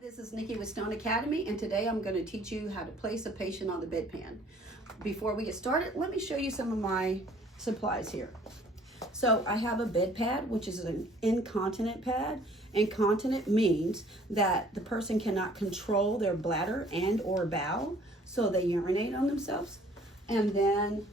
This is Nikki with Stone Academy, and today I'm going to teach you how to place a patient on the bedpan. Before we get started, let me show you some of my supplies here. So I have a bed pad, which is an incontinent pad. Incontinent means that the person cannot control their bladder and or bowel, so they urinate on themselves. And then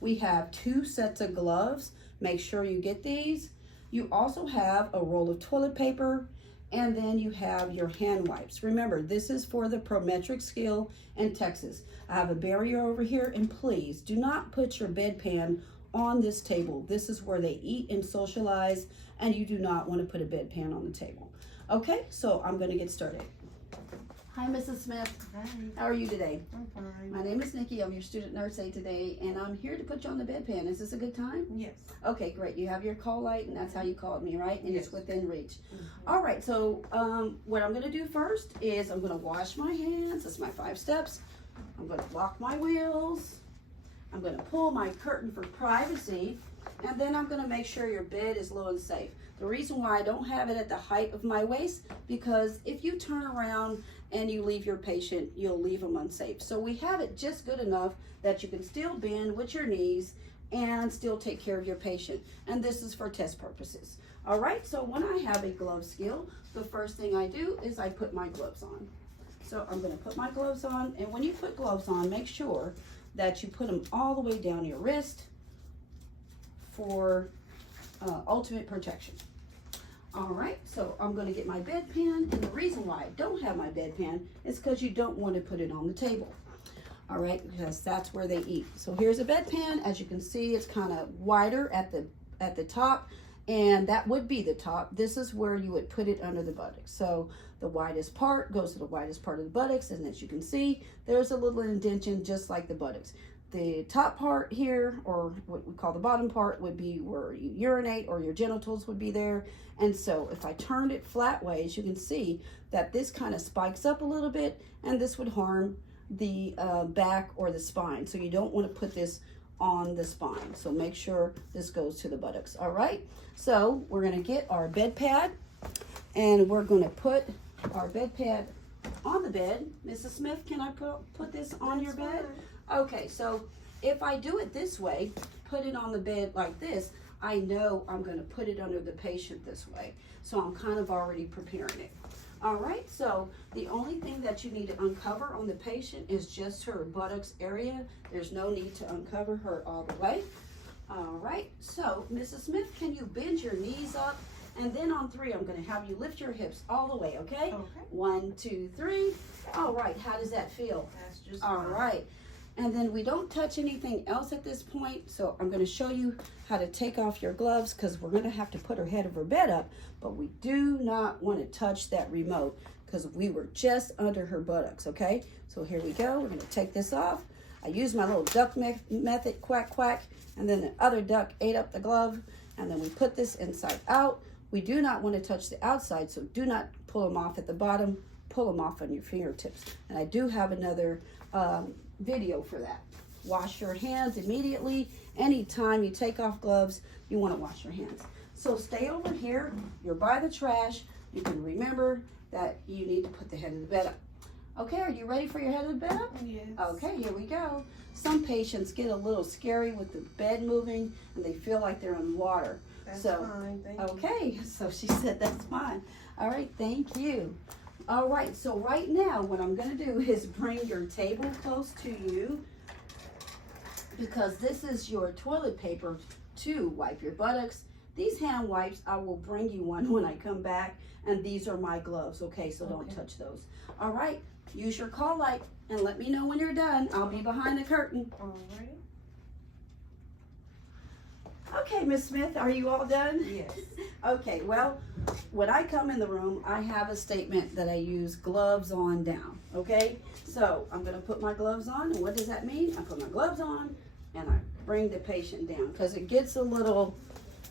we have 2 sets of gloves. Make sure you get these. You also have a roll of toilet paper, and then you have your hand wipes. Remember, this is for the Prometric skill in Texas. I have a barrier over here, and please do not put your bedpan on this table. This is where they eat and socialize, and you do not want to put a bedpan on the table. Okay, so I'm going to get started. Hi, Mrs. Smith. Hi. How are you today? I'm fine. My name is Nikki. I'm your student nurse aide today, and I'm here to put you on the bedpan. Is this a good time? Yes. Okay, great. You have your call light, and that's how you called me, right? And Yes. it's within reach. All right, so what I'm going to do first is I'm going to wash my hands. That's my 5 steps. I'm going to lock my wheels. I'm going to pull my curtain for privacy, and then I'm going to make sure your bed is low and safe. The reason why I don't have it at the height of my waist, because if you turn around and you leave your patient, you'll leave them unsafe. So we have it just good enough that you can still bend with your knees and still take care of your patient. And this is for test purposes. All right, so when I have a glove skill, the first thing I do is I put my gloves on. So I'm gonna put my gloves on, and when you put gloves on, make sure that you put them all the way down your wrist for ultimate protection. All right, so I'm going to get my bedpan, and the reason why I don't have my bedpan is because you don't want to put it on the table. All right, because that's where they eat. So here's a bedpan. As you can see, it's kind of wider at the top, and that would be the top. This is where you would put it under the buttocks. So the widest part goes to the widest part of the buttocks, and as you can see, there's a little indentation just like the buttocks. The top part here, or what we call the bottom part, would be where you urinate, or your genitals would be there. And so if I turned it flat ways, you can see that this kind of spikes up a little bit, and this would harm the back or the spine. So you don't want to put this on the spine. So make sure this goes to the buttocks. All right, so we're going to get our bed pad, and we're going to put our bed pad on the bed. Mrs. Smith, can I put this on your bed? Okay, so if I do it this way, put it on the bed like this, I know I'm going to put it under the patient this way. So I'm kind of already preparing it. All right, so the only thing that you need to uncover on the patient is just her buttocks area. There's no need to uncover her all the way. All right, so Mrs. Smith, can you bend your knees up? And then on 3, I'm going to have you lift your hips all the way, okay? Okay. 1, 2, 3. All right, how does that feel? That's just all right. And then we don't touch anything else at this point, so I'm going to show you how to take off your gloves, because we're going to have to put her head of her bed up, but we do not want to touch that remote because we were just under her buttocks, okay? So here we go. We're going to take this off. I use my little duck method, quack, quack, and then the other duck ate up the glove, and then we put this inside out. We do not want to touch the outside, so do not pull them off at the bottom. Pull them off on your fingertips. And I do have another video for that. Wash your hands immediately. Anytime you take off gloves, you want to wash your hands. So stay over here. You're by the trash. You can remember that you need to put the head of the bed up. Okay, are you ready for your head of the bed up? Yes. Okay, here we go. Some patients get a little scary with the bed moving, and they feel like they're in water. That's so, fine. Thank you. okay, so she said that's fine. All right, thank you. All right, so right now what I'm going to do is bring your table close to you, because this is your toilet paper to wipe your buttocks. These hand wipes, I will bring you one when I come back, and these are my gloves, okay? So don't touch those. All right, use your call light and let me know when you're done. I'll be behind the curtain. All right. Okay, Miss Smith, are you all done? Yes. Okay, well, when I come in the room, I have a statement that I use gloves on down, okay? So I'm gonna put my gloves on, and what does that mean? I put my gloves on, and I bring the patient down, because it gets a little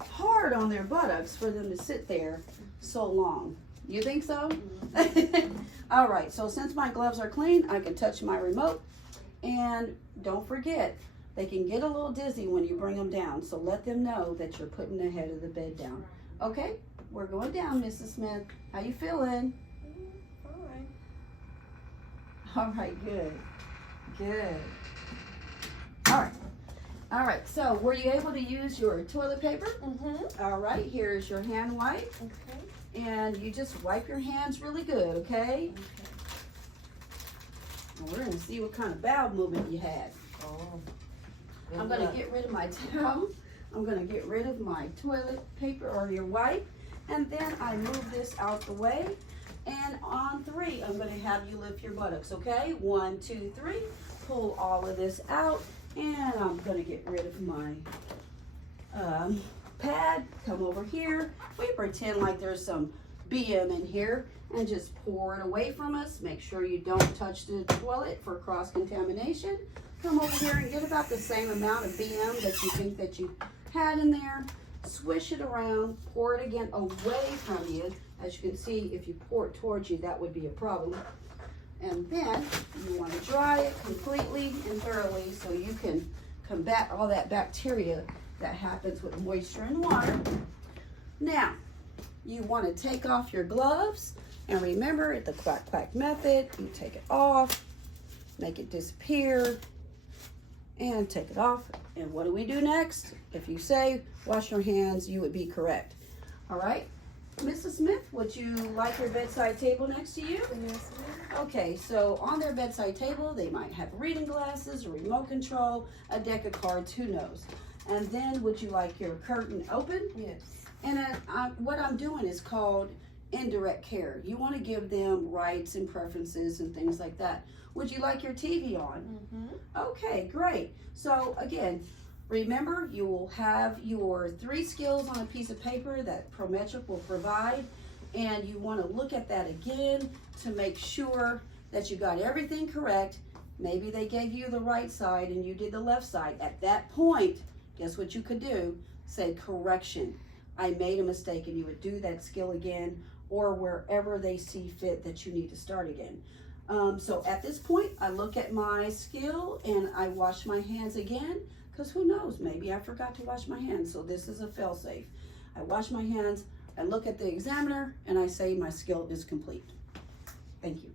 hard on their buttocks for them to sit there so long. You think so? Mm-hmm. All right, so since my gloves are clean, I can touch my remote, and don't forget, they can get a little dizzy when you bring them down, so let them know that you're putting the head of the bed down. Okay, we're going down, Mrs. Smith. How you feeling? Fine. All right, good. Good. All right, so were you able to use your toilet paper? Mm-hmm. All right, here's your hand wipe. Okay. And you just wipe your hands really good, okay? Okay. And we're gonna see what kind of bowel movement you had. Oh. I'm gonna get rid of my towel. I'm gonna get rid of my toilet paper or your wipe. And then I move this out the way. And on 3, I'm gonna have you lift your buttocks, okay? 1, 2, 3. Pull all of this out. And I'm gonna get rid of my pad. Come over here. We pretend like there's some BM in here and just pour it away from us. Make sure you don't touch the toilet for cross-contamination. Come over here and get about the same amount of BM that you think that you had in there. Swish it around, pour it again away from you. As you can see, if you pour it towards you, that would be a problem. And then you want to dry it completely and thoroughly so you can combat all that bacteria that happens with moisture and water. Now, you want to take off your gloves, and remember the quack quack method. You take it off, make it disappear, and take it off. And what do we do next? If you say wash your hands, you would be correct. All right, Mrs. Smith, would you like your bedside table next to you? Yes, ma'am. Okay, so on their bedside table, they might have reading glasses, a remote control, a deck of cards, who knows? And then would you like your curtain open? Yes. And what I'm doing is called indirect care. You want to give them rights and preferences and things like that. Would you like your TV on? Mm-hmm. Okay, great. So again, remember you will have your 3 skills on a piece of paper that Prometric will provide, and you want to look at that again to make sure that you got everything correct. Maybe they gave you the right side and you did the left side. At that point, guess what you could do? Say correction. I made a mistake, and you would do that skill again, or wherever they see fit that you need to start again. So at this point, I look at my skill and I wash my hands again, because who knows, maybe I forgot to wash my hands. So this is a fail-safe. I wash my hands, I look at the examiner, and I say my skill is complete. Thank you.